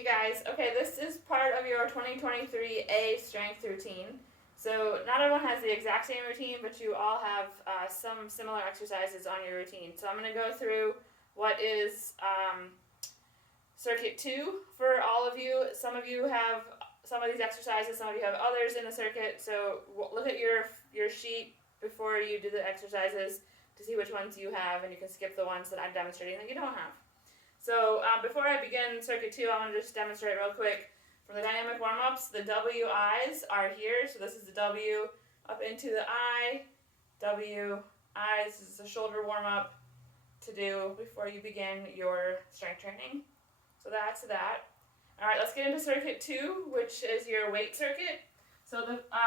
Hey guys, okay, this is part of your 2023 A strength routine. So not everyone has the exact same routine, but you all have some similar exercises on your routine. So I'm going to go through what is circuit 2 for all of you. Some of you have some of these exercises, some of you have others in the circuit. So look at your sheet before you do the exercises to see which ones you have, and you can skip the ones that I'm demonstrating that you don't have. So before I begin circuit 2, I want to just demonstrate real quick. For the dynamic warm-ups, the WIs are here. So this is the W up into the I, W, I. This is a shoulder warm-up to do before you begin your strength training. So that's that. All right, let's get into circuit 2, which is your weight circuit. So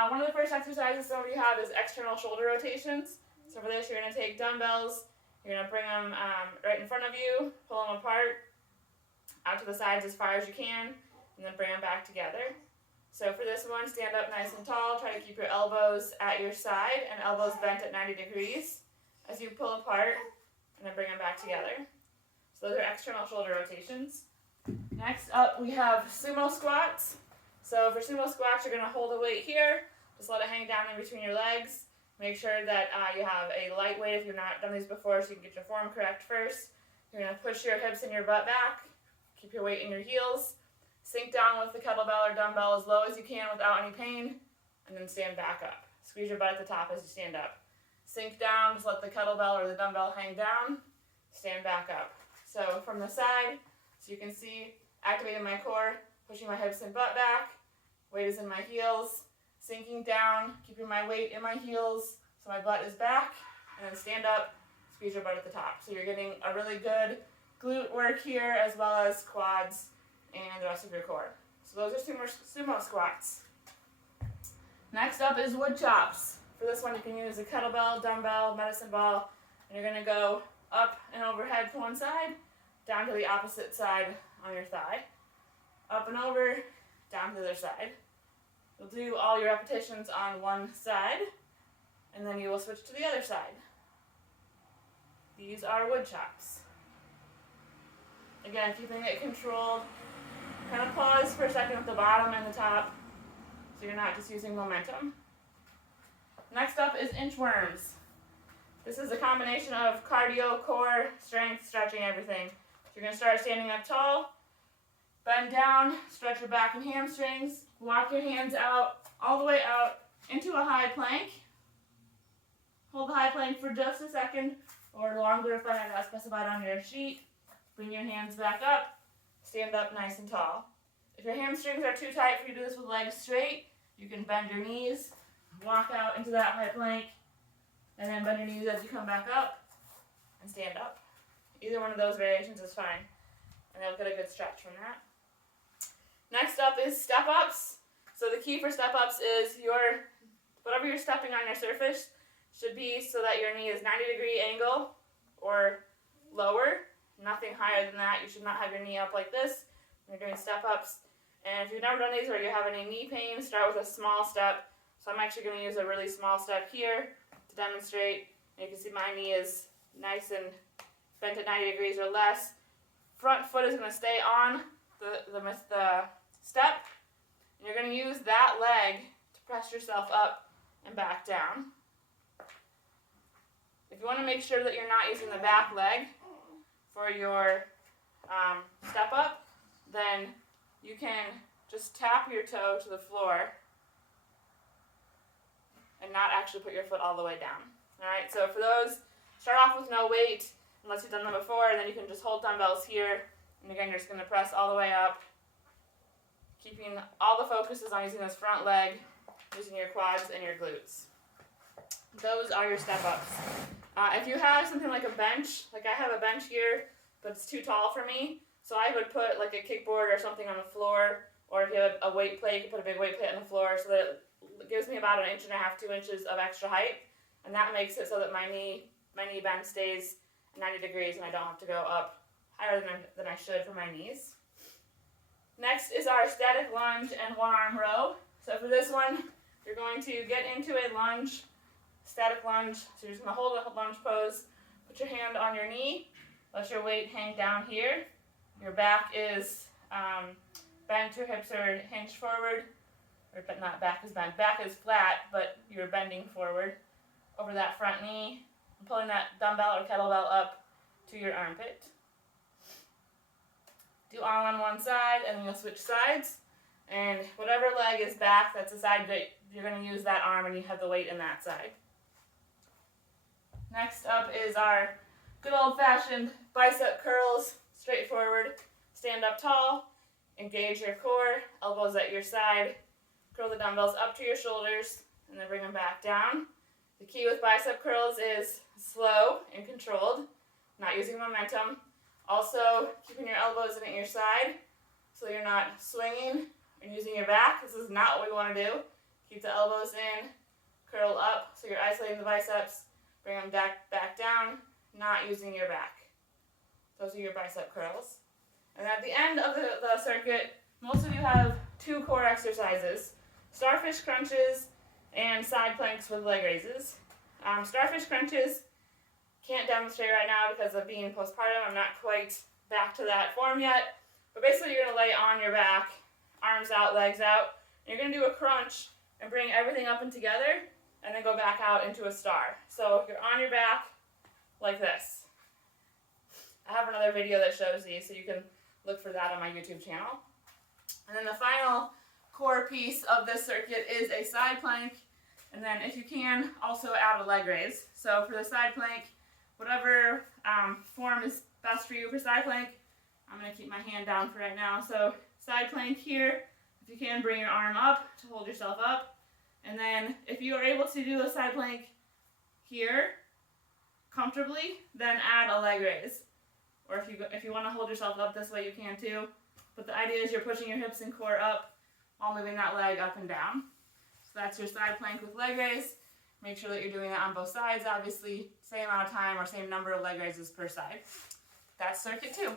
one of the first exercises some of you have is external shoulder rotations. So for this, you're going to take dumbbells. You're going to bring them right in front of you, pull them apart, out to the sides as far as you can, and then bring them back together. So for this one, stand up nice and tall. Try to keep your elbows at your side and elbows bent at 90 degrees as you pull apart, and then bring them back together. So those are external shoulder rotations. Next up, we have sumo squats. So for sumo squats, you're going to hold a weight here. Just let it hang down in between your legs. Make sure that you have a light weight if you've not done these before, so you can get your form correct first. You're going to push your hips and your butt back. Keep your weight in your heels. Sink down with the kettlebell or dumbbell as low as you can without any pain, and then stand back up. Squeeze your butt at the top as you stand up. Sink down, just let the kettlebell or the dumbbell hang down. Stand back up. So from the side, so you can see, activating my core, pushing my hips and butt back. Weight is in my heels. Sinking down, keeping my weight in my heels so my butt is back, and then stand up, squeeze your butt at the top. So you're getting a really good glute work here as well as quads and the rest of your core. So those are sumo squats. Next up is wood chops. For this one you can use a kettlebell, dumbbell, medicine ball, and you're going to go up and overhead to one side, down to the opposite side on your thigh, up and over, down to the other side. You'll do all your repetitions on one side, and then you will switch to the other side. These are wood chops. Again, keeping it controlled. Kind of pause for a second at the bottom and the top, so you're not just using momentum. Next up is inchworms. This is a combination of cardio, core, strength, stretching, everything. So you're going to start standing up tall. Bend down, stretch your back and hamstrings, walk your hands out, all the way out into a high plank. Hold the high plank for just a second, or longer if that's specified on your sheet. Bring your hands back up, stand up nice and tall. If your hamstrings are too tight for you to do this with legs straight, you can bend your knees, walk out into that high plank, and then bend your knees as you come back up, and stand up. Either one of those variations is fine, and you'll get a good stretch from that. Next up is step-ups. So the key for step-ups is whatever you're stepping on your surface should be so that your knee is 90-degree angle or lower. Nothing higher than that. You should not have your knee up like this when you're doing step-ups. And if you've never done these or you have any knee pain, start with a small step. So I'm actually going to use a really small step here to demonstrate. And you can see my knee is nice and bent at 90 degrees or less. Front foot is going to stay on the step, and you're going to use that leg to press yourself up and back down. If you want to make sure that you're not using the back leg for your step up, then you can just tap your toe to the floor and not actually put your foot all the way down. Alright, so for those, start off with no weight unless you've done them before, and then you can just hold dumbbells here, and again you're just going to press all the way up. Keeping all the focus is on using this front leg, using your quads and your glutes. Those are your step-ups. If you have something like a bench, like I have a bench here, but it's too tall for me, so I would put like a kickboard or something on the floor, or if you have a weight plate, you can put a big weight plate on the floor so that it gives me about 1.5 to 2 inches of extra height, and that makes it so that my knee bend stays 90 degrees and I don't have to go up higher than I should for my knees. Next is our static lunge and one-arm row. So for this one, you're going to get into a lunge, static lunge. So you're just going to hold a lunge pose, put your hand on your knee, let your weight hang down here. Your back is bent, your hips are hinged forward, or not back is bent. Back is flat, but you're bending forward over that front knee, and pulling that dumbbell or kettlebell up to your armpit. Do arm on one side, and then you'll switch sides. And whatever leg is back, that's the side that you're going to use that arm, and you have the weight in that side. Next up is our good old-fashioned bicep curls. Straightforward. Stand up tall, engage your core, elbows at your side, curl the dumbbells up to your shoulders, and then bring them back down. The key with bicep curls is slow and controlled, not using momentum. Also, keeping your elbows in at your side so you're not swinging and using your back. This is not what we want to do. Keep the elbows in, curl up so you're isolating the biceps, bring them back down, not using your back. Those are your bicep curls. And at the end of the circuit, most of you have 2 core exercises: starfish crunches and side planks with leg raises. Starfish crunches, can't demonstrate right now because of being postpartum. I'm not quite back to that form yet. But basically you're going to lay on your back, arms out, legs out. And you're going to do a crunch and bring everything up and together, and then go back out into a star. So you're on your back like this. I have another video that shows these, so you can look for that on my YouTube channel. And then the final core piece of this circuit is a side plank. And then if you can, also add a leg raise. So for the side plank, whatever form is best for you for side plank, I'm going to keep my hand down for right now. So side plank here, if you can, bring your arm up to hold yourself up. And then if you are able to do a side plank here comfortably, then add a leg raise. Or if you want to hold yourself up this way, you can too. But the idea is you're pushing your hips and core up while moving that leg up and down. So that's your side plank with leg raise. Make sure that you're doing that on both sides, obviously. Same amount of time or same number of leg raises per side. That's circuit 2.